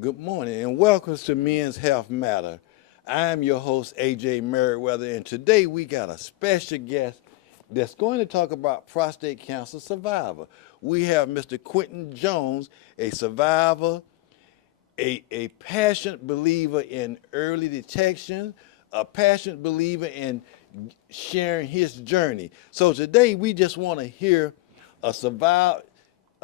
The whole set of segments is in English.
Good morning and welcome to Men's Health Matter. I'm your host, AJ Merriweather, and today we got a special guest that's going to talk about prostate cancer survivor. We have Mr. Quentin Jones, a survivor, a passionate believer in early detection, a passionate believer in sharing his journey. So today we just want to hear a survivor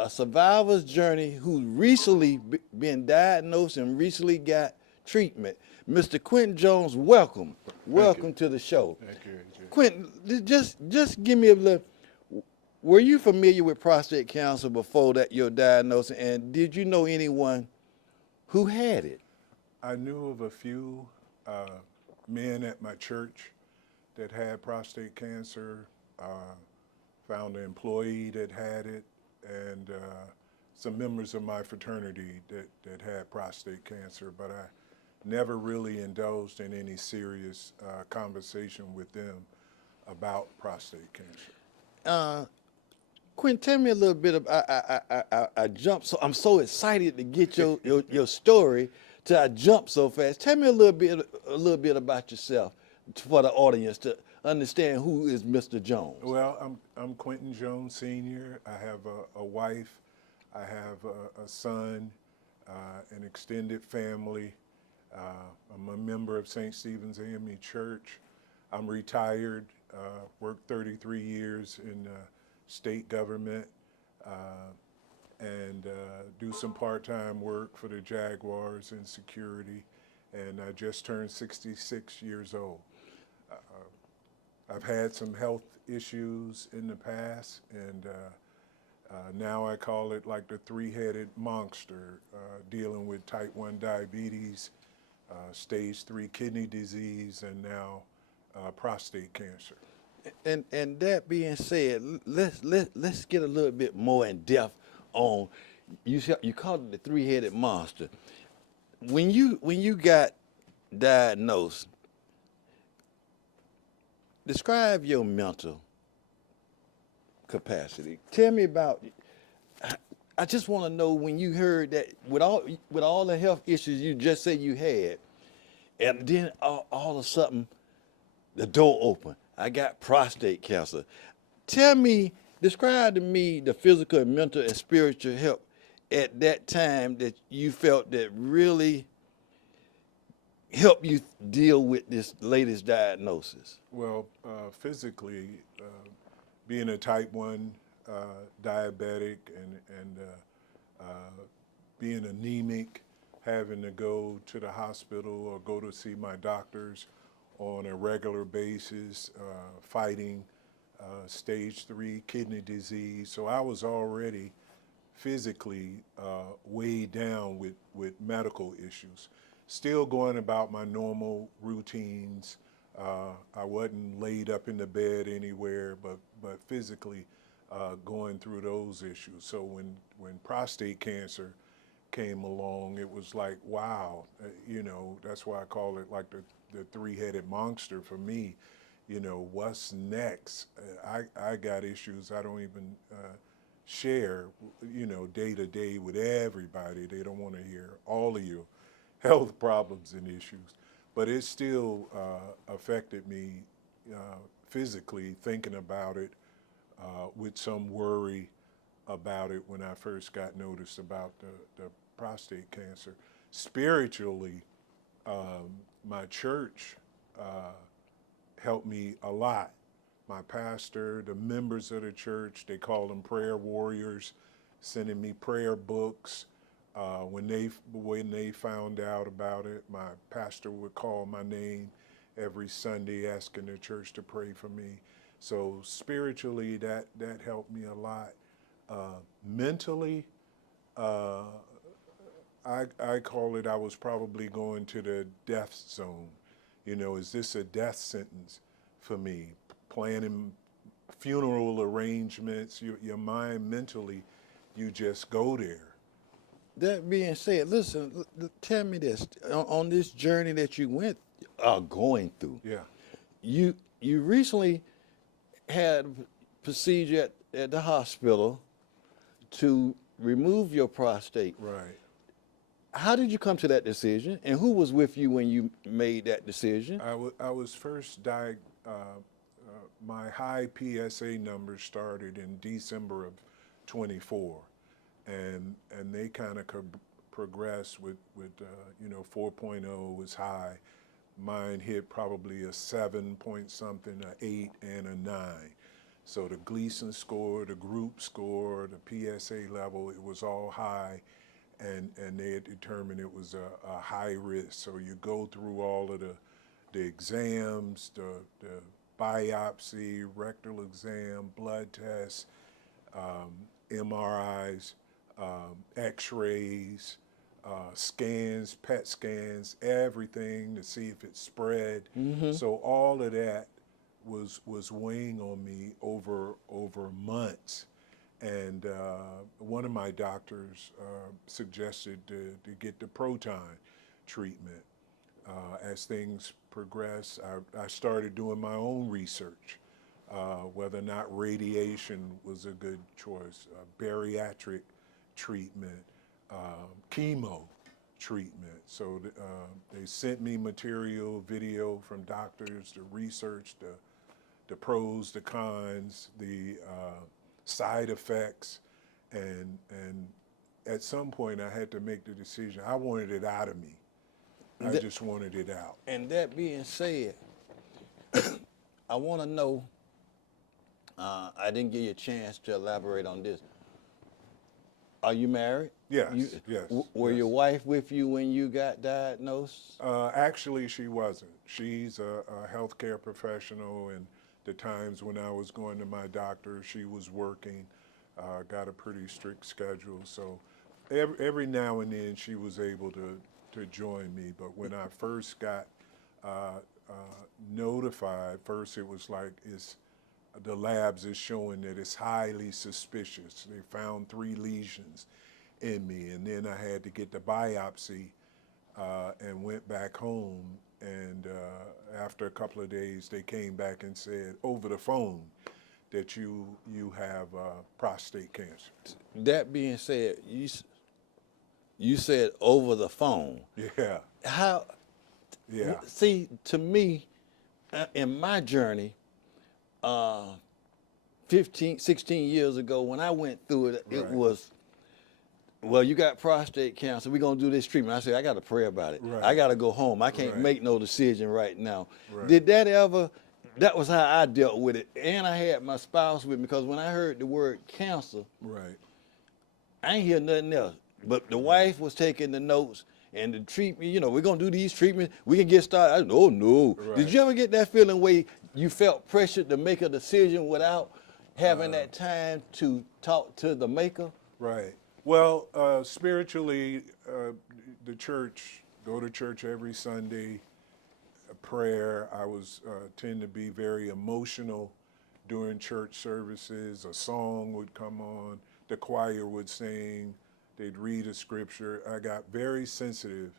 a survivor's journey who recently been diagnosed and recently got treatment. Mr. Quentin Jones, welcome. Thank you. Welcome to the show. Thank you, AJ. Quentin, just give me a little, were you familiar with prostate cancer before that your diagnosis, and did you know anyone who had it? I knew of a few men at my church that had prostate cancer, found an employee that had it, and some members of my fraternity that had prostate cancer, but I never really indulged in any serious conversation with them about prostate cancer. Quentin, tell me a little bit about. I jumped, so I'm so excited to get your story. Till I jumped so fast. Tell me a little bit about yourself for the audience to understand who is Mr. Jones. Well, I'm Quentin Jones Sr. I have a wife, I have a son, an extended family. I'm a member of St. Stephen's AME Church. I'm retired, worked 33 years in state government, and do some part-time work for the Jaguars in security. And I just turned 66 years old. I've had some health issues in the past, and now I call it like the three-headed monster, dealing with type 1 diabetes, stage 3 kidney disease, and now prostate cancer. And that being said, let's get a little bit more in depth on you called it the three-headed monster. When you got diagnosed, describe your mental capacity. Tell me about. I just want to know when you heard that with all the health issues you just said you had, and then all of a sudden the door opened. I got prostate cancer. Tell me, describe to me the physical and mental and spiritual help at that time that you felt that really helped you deal with this latest diagnosis. Well, physically, being a type 1 diabetic and being anemic, having to go to the hospital or go to see my doctors on a regular basis, fighting stage 3 kidney disease. So I was already physically weighed down with medical issues. Still going about my normal routines. I wasn't laid up in the bed anywhere, but physically going through those issues. So when prostate cancer came along, it was like, wow, that's why I call it like the three-headed monster for me. What's next? I got issues I don't even share, day to day with everybody. They don't want to hear all of your health problems and issues, but it still affected me physically, thinking about it with some worry about it when I first got noticed about the prostate cancer. Spiritually, my church helped me a lot. My pastor, the members of the church, they call them prayer warriors, sending me prayer books. When they found out about it, my pastor would call my name every Sunday asking the church to pray for me. So spiritually, that helped me a lot. Mentally, I call it, I was probably going to the death zone. Is this a death sentence for me? Planning funeral arrangements, your mind mentally, you just go there. That being said, listen, tell me this. On this journey that you are going through, Yeah. you recently had a procedure at the hospital to remove your prostate. Right. How did you come to that decision, and who was with you when you made that decision? I was first diagnosed. My high PSA numbers started in December of 24, and they kind of progressed with 4.0 was high. Mine hit probably a 7 point something, a 8, and a 9. So the Gleason score, the group score, the PSA level, it was all high, and they had determined it was a high risk. So you go through all of the exams, the biopsy, rectal exam, blood tests, MRIs, X-rays, scans, PET scans, everything to see if it spread. So all of that was weighing on me over months. And one of my doctors suggested to get the proton treatment. As things progressed, I started doing my own research, whether or not radiation was a good choice, bariatric treatment, chemo treatment. So they sent me material, video from doctors to research the pros, the cons, the side effects, and at some point I had to make the decision. I wanted it out of me. I just wanted it out. And that being said, I want to know, I didn't give you a chance to elaborate on this. Are you married? Yes, yes. Were your wife with you when you got diagnosed? Actually, she wasn't. She's a healthcare professional, and the times when I was going to my doctor, she was working, got a pretty strict schedule. So every now and then she was able to join me. But when I first got notified, first it was like, the labs is showing that it's highly suspicious. They found 3 lesions in me, and then I had to get the biopsy and went back home. And after a couple of days, they came back and said over the phone that you have prostate cancer. That being said, you said over the phone. Yeah. How? Yeah. See, to me, in my journey, 15, 16 years ago, when I went through it, it was, well, you got prostate cancer. We're going to do this treatment. I said, I got to pray about it. Right. I got to go home. I can't Right. make no decision right now. Right. Did that ever, that was how I dealt with it. And I had my spouse with me, because when I heard the word cancer, Right. I ain't hear nothing else. But the wife was taking the notes, and the treatment, we're going to do these treatments. We can get started. I said, oh, no. Right. Did you ever get that feeling where you felt pressured to make a decision without having that time to talk to the maker? Right. Well, spiritually, the church, go to church every Sunday, prayer. I tend to be very emotional during church services. A song would come on, the choir would sing, they'd read a scripture. I got very sensitive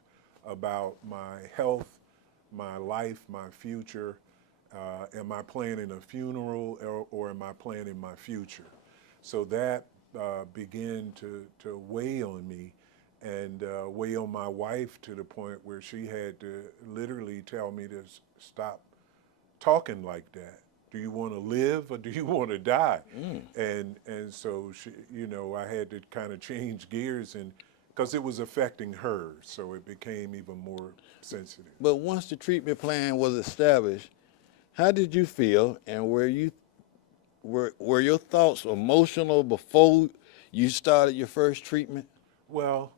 about my health, my life, my future. Am I planning a funeral, or am I planning my future? So that began to weigh on me, and weigh on my wife, to the point where she had to literally tell me to stop talking like that. Do you want to live, or do you want to die? And so she, I had to kind of change gears, and because it was affecting her, so it became even more sensitive. But once the treatment plan was established, how did you feel, and were your thoughts emotional before you started your first treatment? Well,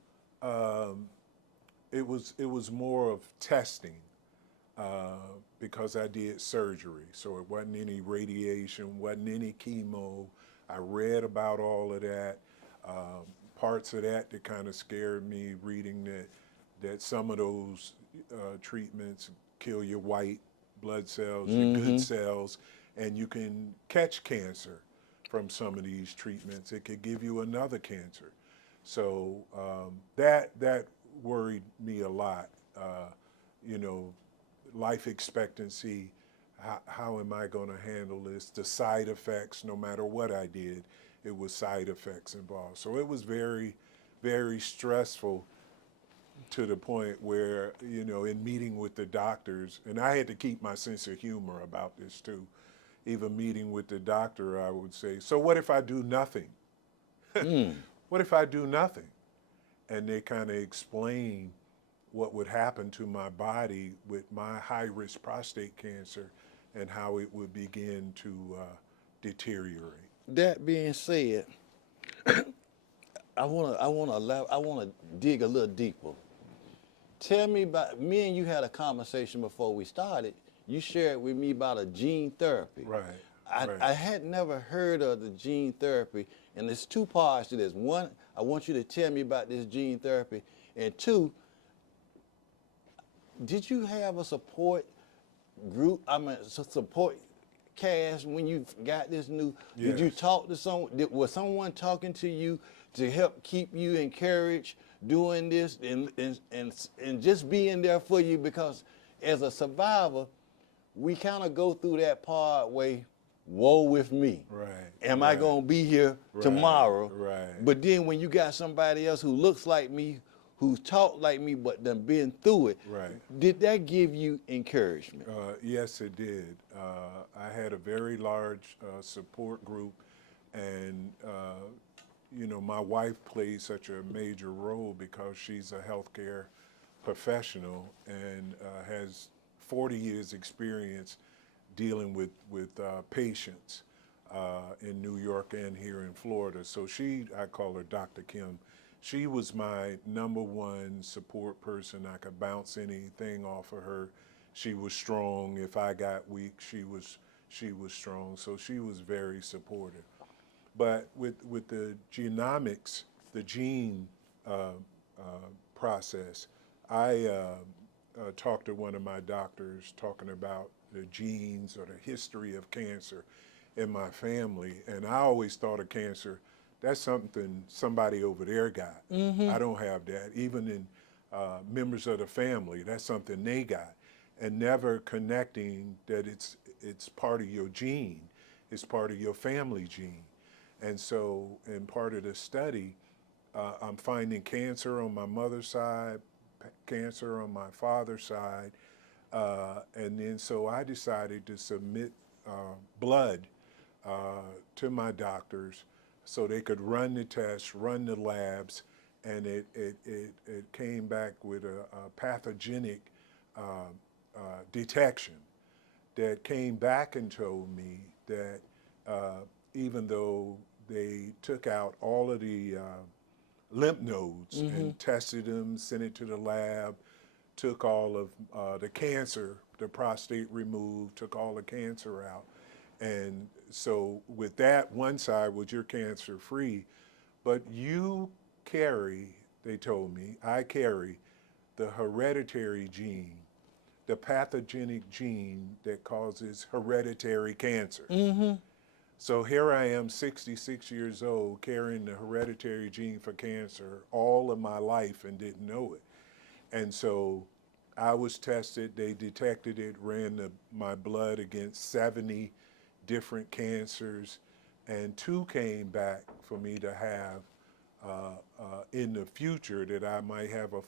it was more of testing, because I did surgery, so it wasn't any radiation, wasn't any chemo. I read about all of that. Parts of that kind of scared me, reading that some of those treatments kill your white blood cells, your good cells, and you can catch cancer from some of these treatments. It could give you another cancer. So that worried me a lot. Life expectancy, how am I going to handle this? The side effects, no matter what I did, it was side effects involved. So it was very, very stressful. to the point where, you know, in meeting with the doctors, and I had to keep my sense of humor about this too. Even meeting with the doctor, I would say, so what if I do nothing? What if I do nothing? And they kind of explain what would happen to my body with my high-risk prostate cancer and how it would begin to deteriorate. That being said, I wanna dig a little deeper. Tell me about, me and you had a conversation before we started. You shared with me about a gene therapy. Right. I had never heard of the gene therapy, and there's two parts to this. One, I want you to tell me about this gene therapy, and two, did you have a support group? Support cast when you got this new? Did you Yes. talk to someone? Was someone talking to you to help keep you encouraged doing this and just being there for you? Because as a survivor, we kind of go through that part way. Woe with me. Right. Am I gonna be here tomorrow? Right. But then when you got somebody else who looks like me, who's talked like me, but done been through it, Right. did that give you encouragement? Yes, it did. I had a very large support group, and you know, my wife played such a major role because she's a healthcare professional and has 40 years experience dealing with patients in New York and here in Florida. So I call her Dr. Kim. She was my #1 support person. I could bounce anything off of her. She was strong. If I got weak, she was strong. So she was very supportive. But with the genomics, the gene process, I talked to one of my doctors talking about the genes or the history of cancer in my family, and I always thought of cancer, that's something somebody over there got. I don't have that. Even in members of the family, that's something they got, and never connecting that it's part of your gene, it's part of your family gene. And so, in part of the study, I'm finding cancer on my mother's side, cancer on my father's side, and then so I decided to submit blood to my doctors so they could run the tests, run the labs, and it came back with a pathogenic detection that came back and told me that even though they took out all of the lymph nodes and tested them, sent it to the lab, took all of the cancer, the prostate removed, took all the cancer out. And so with that, one side was you're cancer free, but you carry, they told me, I carry the hereditary gene, the pathogenic gene that causes hereditary cancer. So here I am, 66 years old, carrying the hereditary gene for cancer all of my life and didn't know it. And so I was tested, they detected it, ran my blood against 70 different cancers, and 2 came back for me to have in the future, that I might have a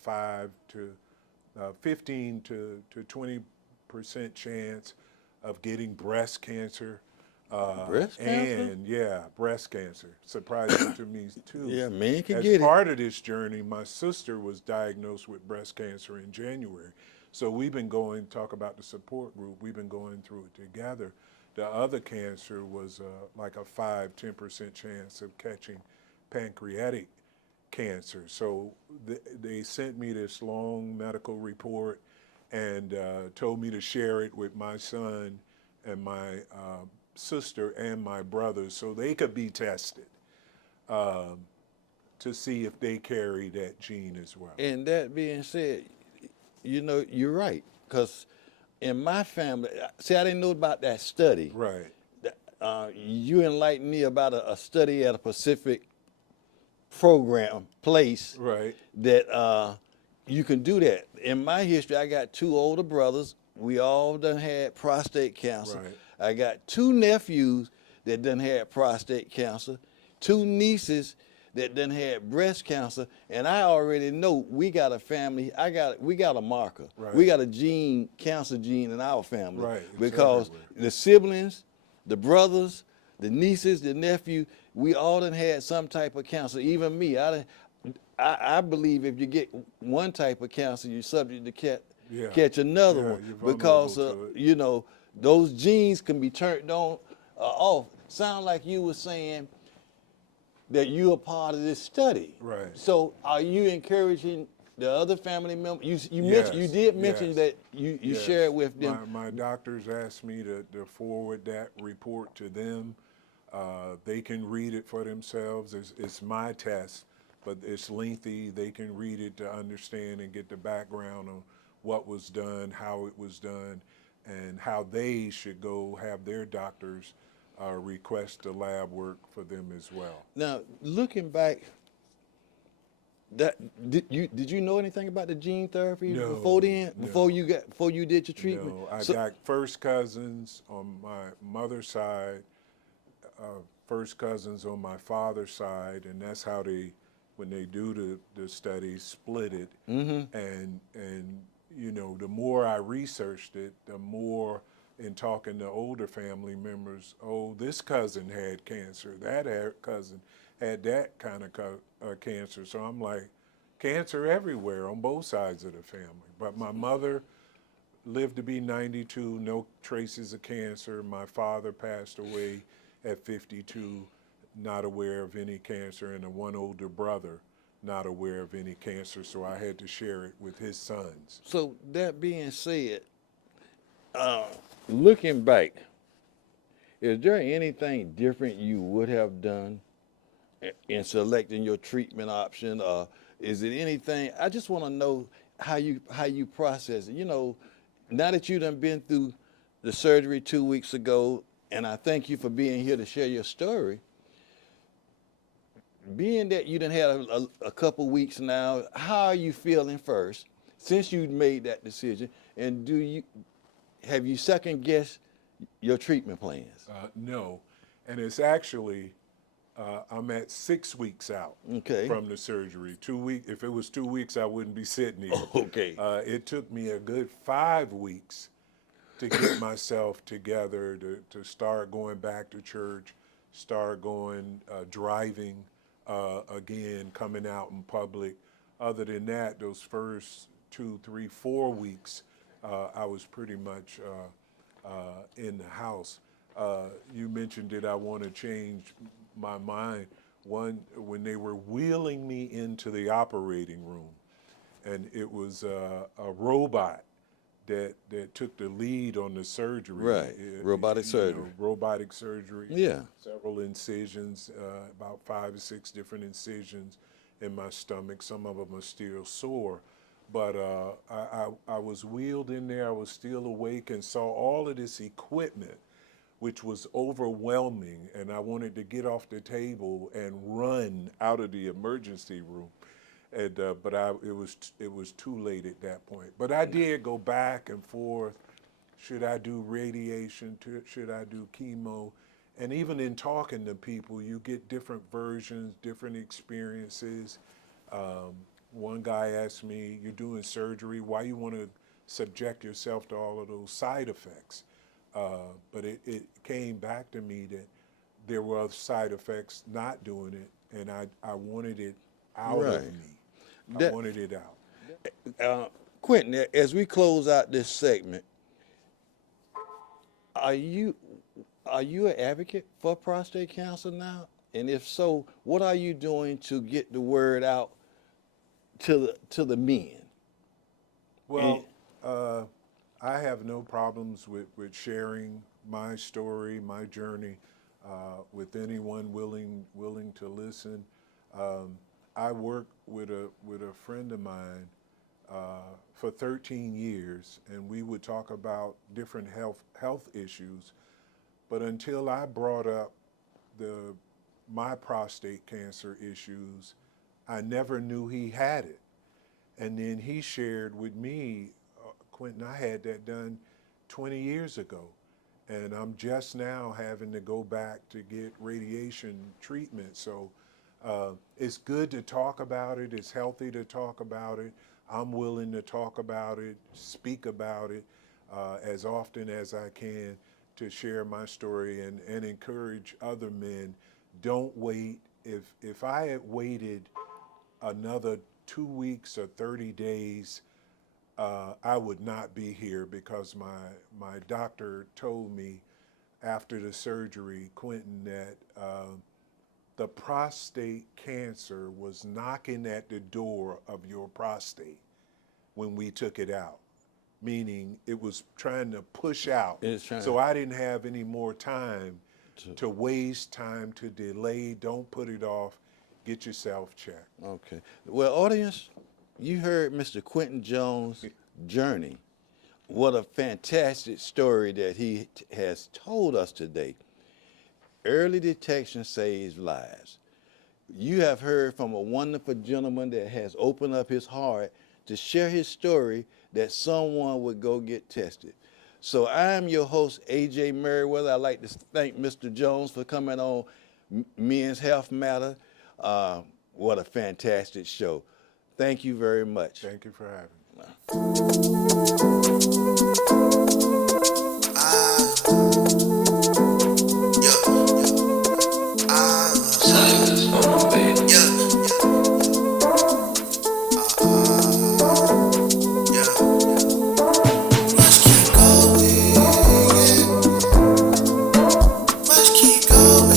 15 to 20% chance of getting breast cancer. Breast cancer? And yeah, breast cancer. Surprising to me too. Yeah, man can As get it. part of this journey, my sister was diagnosed with breast cancer in January. So we've been talk about the support group, we've been going through it together. The other cancer was like a 5–10% chance of catching pancreatic cancer. So they sent me this long medical report and told me to share it with my son and my sister and my brother so they could be tested to see if they carry that gene as well. And that being said, you know, you're right. Because in my family, see, I didn't know about that study. Right. You enlightened me about a study at a Pacific program place. Right. That you can do that. In my history, I got 2 older brothers. We all done had prostate cancer. Right. I got 2 nephews that done had prostate cancer, 2 nieces that done had breast cancer, and I already know we got a family. We got a marker. Right. We got a gene, cancer gene in our family. Right, it's Because everywhere. the siblings, the brothers, the nieces, the nephew, we all done had some type of cancer. Even me, I believe if you get one type of cancer, you're subject to Yeah. catch another Yeah, one you're vulnerable because to it. you know those genes can be turned on off. Sound like you were saying that you're a part of this study. Right. So are you encouraging the other family members? You Yes, mentioned, you did mention yes, that you yes. shared with them. My doctors asked me to forward that report to them. They can read it for themselves. It's my test, but it's lengthy. They can read it to understand and get the background on what was done, how it was done, and how they should go have their doctors request the lab work for them as well. Now, looking back, that did you know anything about the gene therapy No, before then? no. Before you did your treatment? No, I So- got first cousins on my mother's side, first cousins on my father's side, and that's how when they do the study, split it. Mm-hmm. And you know, the more I researched it, the more in talking to older family members, oh, this cousin had cancer, that cousin had that kind of cancer. So I'm like, cancer everywhere on both sides of the family. But my mother lived to be 92, no traces of cancer. My father passed away at 52, not aware of any cancer, and one older brother, not aware of any cancer, so I had to share it with his sons. So that being said, looking back, is there anything different you would have done in selecting your treatment option? Is it anything? I just want to know how you process it. You know, now that you done been through the surgery 2 weeks ago, and I thank you for being here to share your story. Being that you done had a couple weeks now, how are you feeling first since you made that decision? And have you second guessed your treatment plans? No, and it's actually, I'm at 6 weeks out Okay. from the surgery. 2 weeks, if it was 2 weeks, I wouldn't be sitting here. Okay. It took me a good 5 weeks to get myself together, to start going back to church, start going, driving again, coming out in public. Other than that, those first 2, 3, 4 weeks, I was pretty much in the house. You mentioned that I want to change my mind. When they were wheeling me into the operating room, and it was a robot that took the lead on the surgery. Right, robotic surgery. Robotic surgery. Yeah. Several incisions, about 5 or 6 different incisions in my stomach. Some of them are still sore. But I was wheeled in there, I was still awake, and saw all of this equipment, which was overwhelming, and I wanted to get off the table and run out of the emergency room. And, but it was too late at that point. But I did go back and forth. Should I do radiation? Should I do chemo? And even in talking to people, you get different versions, different experiences. One guy asked me, "You're doing surgery, why you want to subject yourself to all of those side effects?" But it came back to me that there were side effects not doing it, and I wanted it out Right. of me. I wanted it out. Quentin, as we close out this segment, are you an advocate for prostate cancer now? And if so, what are you doing to get the word out to the men? Well, I have no problems with sharing my story, my journey, with anyone willing to listen. I worked with a friend of mine for 13 years, and we would talk about different health issues. But until I brought up my prostate cancer issues, I never knew he had it. And then he shared with me, Quentin, I had that done 20 years ago, and I'm just now having to go back to get radiation treatment. So It's good to talk about it. It's healthy to talk about it. I'm willing to talk about it, speak about it as often as I can to share my story and encourage other men. Don't wait. If I had waited another 2 weeks or 30 days, I would not be here because my doctor told me after the surgery, Quentin, that the prostate cancer was knocking at the door of your prostate when we took it out, meaning it was trying to push out. So I didn't have any more time to waste, time to delay. Don't put it off. Get yourself checked. Okay. Well, audience, you heard Mr. Quentin Jones' journey. What a fantastic story that he has told us today. Early detection saves lives. You have heard from a wonderful gentleman that has opened up his heart to share his story that someone would go get tested. So I'm your host, AJ Merriweather. I'd like to thank Mr. Jones for coming on Men's Health Matter. What a fantastic show. Thank you very much. Thank you for having me.